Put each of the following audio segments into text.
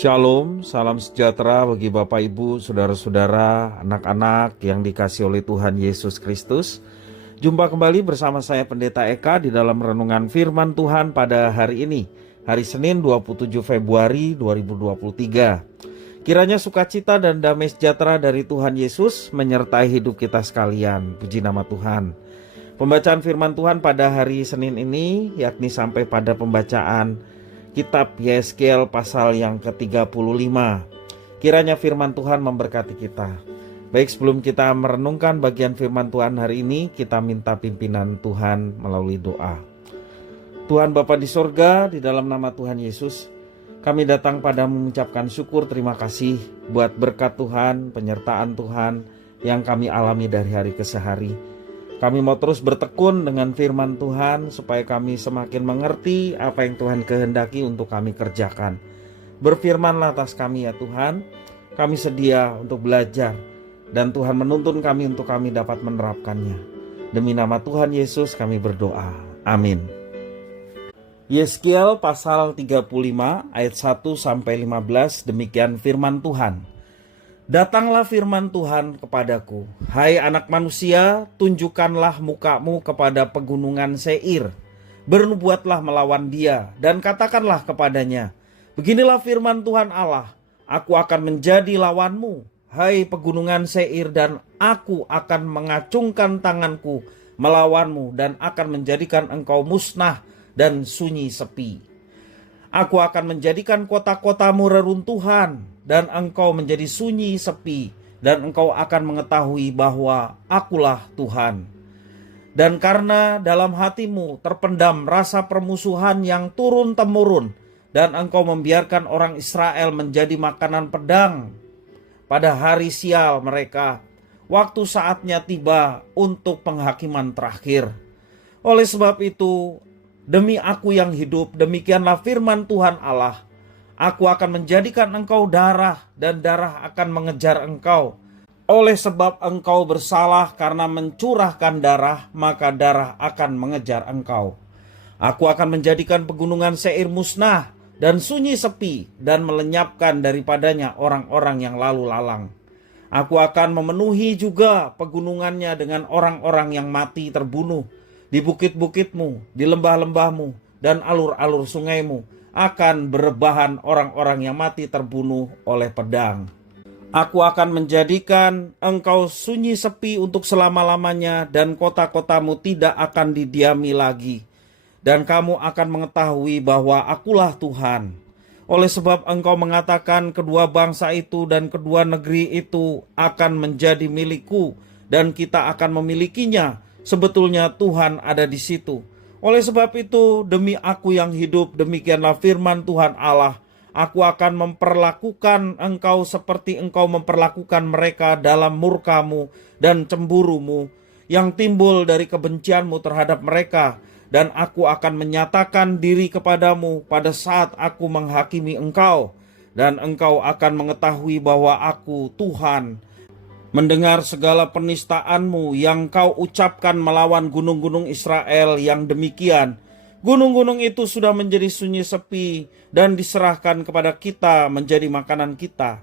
Shalom, salam sejahtera bagi Bapak Ibu, saudara-saudara, anak-anak yang dikasihi oleh Tuhan Yesus Kristus. Jumpa kembali bersama saya Pendeta Eka di dalam renungan firman Tuhan pada hari ini, hari Senin 27 Februari 2023. Kiranya sukacita dan damai sejahtera dari Tuhan Yesus menyertai hidup kita sekalian. Puji nama Tuhan. Pembacaan firman Tuhan pada hari Senin ini yakni sampai pada pembacaan Kitab Yeskel pasal yang ke-35. Kiranya firman Tuhan memberkati kita. Baik, sebelum kita merenungkan bagian firman Tuhan hari ini, kita minta pimpinan Tuhan melalui doa. Tuhan Bapa di sorga, di dalam nama Tuhan Yesus, kami datang padamu mengucapkan syukur terima kasih buat berkat Tuhan, penyertaan Tuhan yang kami alami dari hari ke hari. Kami mau terus bertekun dengan firman Tuhan supaya kami semakin mengerti apa yang Tuhan kehendaki untuk kami kerjakan. Berfirmanlah atas kami ya Tuhan, kami sedia untuk belajar dan Tuhan menuntun kami untuk kami dapat menerapkannya. Demi nama Tuhan Yesus kami berdoa. Amin. Yeskel pasal 35 ayat 1-15, demikian firman Tuhan. Datanglah firman Tuhan kepadaku, hai anak manusia, tunjukkanlah mukamu kepada pegunungan Seir, bernubuatlah melawan dia, dan katakanlah kepadanya, beginilah firman Tuhan Allah, aku akan menjadi lawanmu, hai pegunungan Seir, dan aku akan mengacungkan tanganku melawanmu, dan akan menjadikan engkau musnah dan sunyi sepi. Aku akan menjadikan kota-kotamu reruntuhan, dan engkau menjadi sunyi sepi, dan engkau akan mengetahui bahwa akulah Tuhan. Dan karena dalam hatimu terpendam rasa permusuhan yang turun-temurun, dan engkau membiarkan orang Israel menjadi makanan pedang pada hari sial mereka, waktu saatnya tiba untuk penghakiman terakhir. Oleh sebab itu, demi aku yang hidup, demikianlah firman Tuhan Allah, aku akan menjadikan engkau darah, dan darah akan mengejar engkau. Oleh sebab engkau bersalah karena mencurahkan darah, maka darah akan mengejar engkau. Aku akan menjadikan pegunungan Seir musnah dan sunyi sepi, dan melenyapkan daripadanya orang-orang yang lalu lalang. Aku akan memenuhi juga pegunungannya dengan orang-orang yang mati terbunuh. Di bukit-bukitmu, di lembah-lembahmu, dan alur-alur sungaimu akan berebahan orang-orang yang mati terbunuh oleh pedang. Aku akan menjadikan engkau sunyi sepi untuk selama-lamanya, dan kota-kotamu tidak akan didiami lagi. Dan kamu akan mengetahui bahwa akulah Tuhan. Oleh sebab engkau mengatakan kedua bangsa itu dan kedua negeri itu akan menjadi milikku, dan kita akan memilikinya. Sebetulnya Tuhan ada di situ. Oleh sebab itu, demi aku yang hidup, demikianlah firman Tuhan Allah, aku akan memperlakukan engkau seperti engkau memperlakukan mereka dalam murkamu dan cemburumu yang timbul dari kebencianmu terhadap mereka. Dan aku akan menyatakan diri kepadamu pada saat aku menghakimi engkau, dan engkau akan mengetahui bahwa aku Tuhan. Mendengar segala penistaanmu yang kau ucapkan melawan gunung-gunung Israel yang demikian, gunung-gunung itu sudah menjadi sunyi sepi dan diserahkan kepada kita menjadi makanan kita.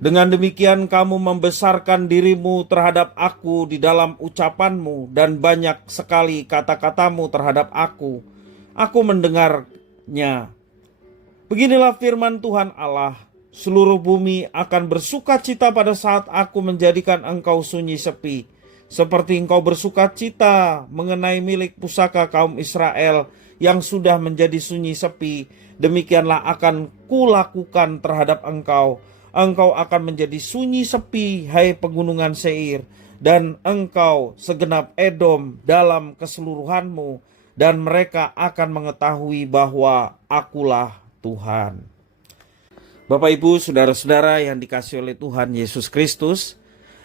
Dengan demikian kamu membesarkan dirimu terhadap aku di dalam ucapanmu, dan banyak sekali kata-katamu terhadap aku. Aku mendengarnya. Beginilah firman Tuhan Allah. Seluruh bumi akan bersukacita pada saat aku menjadikan engkau sunyi sepi, seperti engkau bersukacita mengenai milik pusaka kaum Israel yang sudah menjadi sunyi sepi. Demikianlah akan kulakukan terhadap engkau. Engkau akan menjadi sunyi sepi, hai pegunungan Seir, dan engkau segenap Edom dalam keseluruhanmu, dan mereka akan mengetahui bahwa akulah Tuhan. Bapak Ibu, saudara-saudara yang dikasihi oleh Tuhan Yesus Kristus,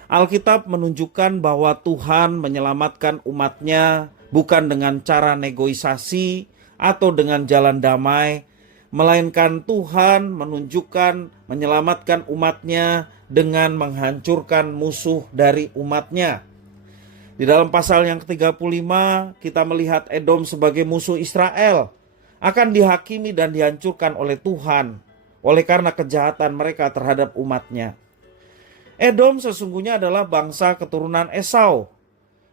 Alkitab menunjukkan bahwa Tuhan menyelamatkan umatnya bukan dengan cara negosiasi atau dengan jalan damai, melainkan Tuhan menunjukkan menyelamatkan umatnya dengan menghancurkan musuh dari umatnya. Di dalam pasal yang ke-35 kita melihat Edom sebagai musuh Israel akan dihakimi dan dihancurkan oleh Tuhan. oleh karena kejahatan mereka terhadap umatnya. Edom sesungguhnya adalah bangsa keturunan Esau.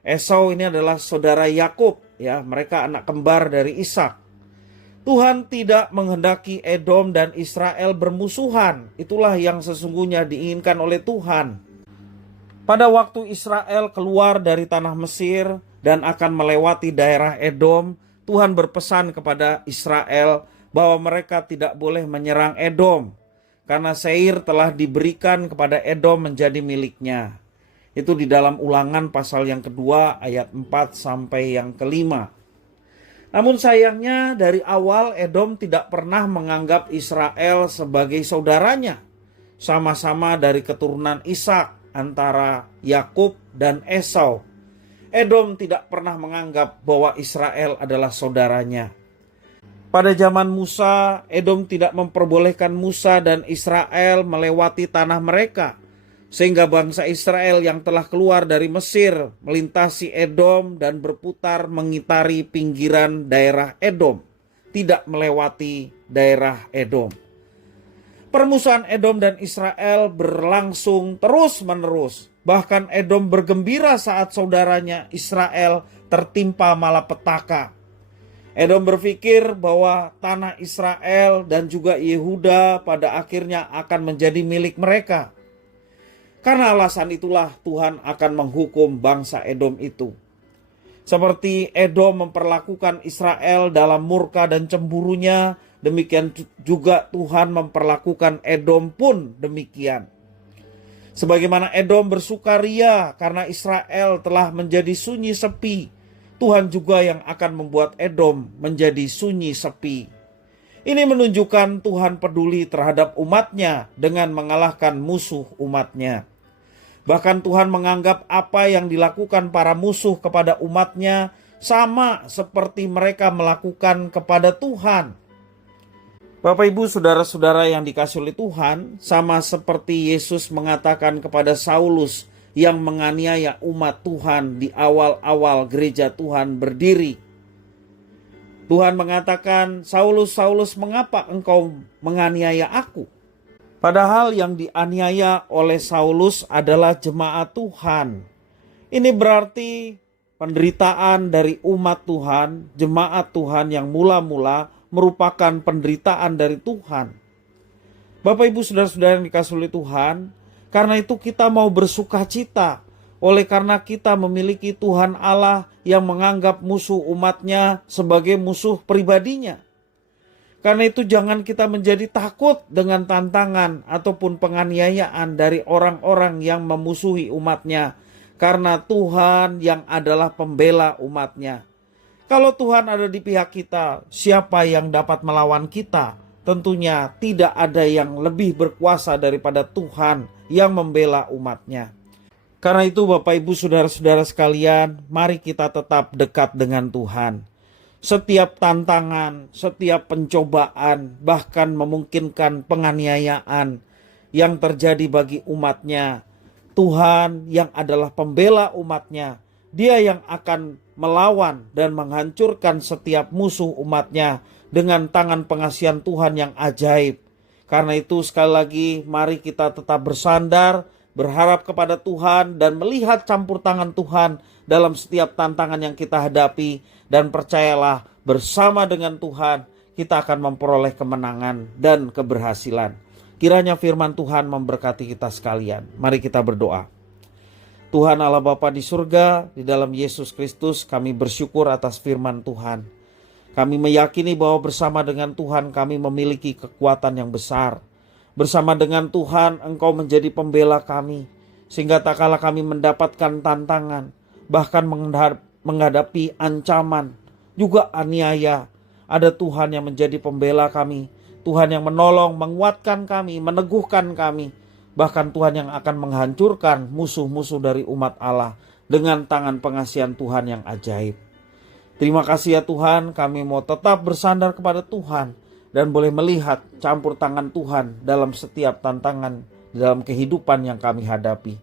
Esau ini adalah saudara Yakub, ya, mereka anak kembar dari Ishak. Tuhan tidak menghendaki Edom dan Israel bermusuhan. Itulah yang sesungguhnya diinginkan oleh Tuhan. Pada waktu Israel keluar dari tanah Mesir dan akan melewati daerah Edom, Tuhan berpesan kepada Israel bahwa mereka tidak boleh menyerang Edom, karena Seir telah diberikan kepada Edom menjadi miliknya. Itu di dalam Ulangan pasal yang kedua ayat 4 sampai yang kelima. Namun sayangnya dari awal Edom tidak pernah menganggap Israel sebagai saudaranya. Sama-sama dari keturunan Ishak antara Yakub dan Esau. Edom tidak pernah menganggap bahwa Israel adalah saudaranya. Pada zaman Musa, Edom tidak memperbolehkan Musa dan Israel melewati tanah mereka. Sehingga bangsa Israel yang telah keluar dari Mesir melintasi Edom dan berputar mengitari pinggiran daerah Edom, tidak melewati daerah Edom. Permusuhan Edom dan Israel berlangsung terus-menerus. Bahkan Edom bergembira saat saudaranya Israel tertimpa malapetaka. Edom berpikir bahwa tanah Israel dan juga Yehuda pada akhirnya akan menjadi milik mereka. Karena alasan itulah Tuhan akan menghukum bangsa Edom itu. Seperti Edom memperlakukan Israel dalam murka dan cemburunya, demikian juga Tuhan memperlakukan Edom pun demikian. Sebagaimana Edom bersukaria karena Israel telah menjadi sunyi sepi, Tuhan juga yang akan membuat Edom menjadi sunyi sepi. Ini menunjukkan Tuhan peduli terhadap umatnya dengan mengalahkan musuh umatnya. Bahkan Tuhan menganggap apa yang dilakukan para musuh kepada umatnya sama seperti mereka melakukan kepada Tuhan. Bapak Ibu saudara-saudara yang dikasihi oleh Tuhan, sama seperti Yesus mengatakan kepada Saulus yang menganiaya umat Tuhan di awal-awal gereja Tuhan berdiri. Tuhan mengatakan, "Saulus, Saulus, mengapa engkau menganiaya aku?" Padahal yang dianiaya oleh Saulus adalah jemaat Tuhan. Ini berarti penderitaan dari umat Tuhan, jemaat Tuhan yang mula-mula merupakan penderitaan dari Tuhan. Bapak Ibu saudara-saudara yang dikasihi oleh Tuhan, karena itu kita mau bersukacita oleh karena kita memiliki Tuhan Allah yang menganggap musuh umatnya sebagai musuh pribadinya. Karena itu jangan kita menjadi takut dengan tantangan ataupun penganiayaan dari orang-orang yang memusuhi umatnya. Karena Tuhan yang adalah pembela umatnya. Kalau Tuhan ada di pihak kita, siapa yang dapat melawan kita? Tentunya tidak ada yang lebih berkuasa daripada Tuhan yang membela umatnya. Karena itu Bapak Ibu saudara-saudara sekalian, mari kita tetap dekat dengan Tuhan. Setiap tantangan, setiap pencobaan, bahkan memungkinkan penganiayaan yang terjadi bagi umatnya, Tuhan yang adalah pembela umatnya, Dia yang akan melawan dan menghancurkan setiap musuh umatnya dengan tangan pengasihan Tuhan yang ajaib. Karena itu sekali lagi mari kita tetap bersandar, berharap kepada Tuhan dan melihat campur tangan Tuhan dalam setiap tantangan yang kita hadapi. Dan percayalah, bersama dengan Tuhan kita akan memperoleh kemenangan dan keberhasilan. Kiranya firman Tuhan memberkati kita sekalian. Mari kita berdoa. Tuhan Allah Bapa di surga, di dalam Yesus Kristus kami bersyukur atas firman Tuhan. Kami meyakini bahwa bersama dengan Tuhan kami memiliki kekuatan yang besar. Bersama dengan Tuhan Engkau menjadi pembela kami. Sehingga tak kala kami mendapatkan tantangan, bahkan menghadapi ancaman, juga aniaya, ada Tuhan yang menjadi pembela kami. Tuhan yang menolong, menguatkan kami, meneguhkan kami. Bahkan Tuhan yang akan menghancurkan musuh-musuh dari umat Allah dengan tangan pengasihan Tuhan yang ajaib. Terima kasih ya Tuhan, kami mau tetap bersandar kepada Tuhan dan boleh melihat campur tangan Tuhan dalam setiap tantangan dalam kehidupan yang kami hadapi.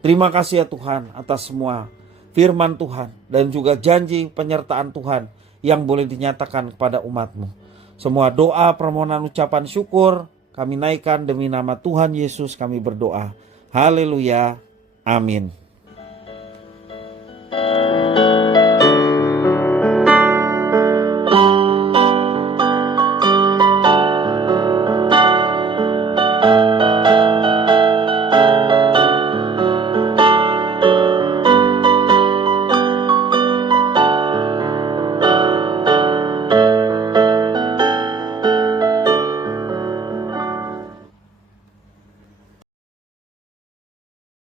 Terima kasih ya Tuhan atas semua firman Tuhan dan juga janji penyertaan Tuhan yang boleh dinyatakan kepada umat-Mu. Semua doa, permohonan, ucapan syukur kami naikkan demi nama Tuhan Yesus kami berdoa. Haleluya. Amin.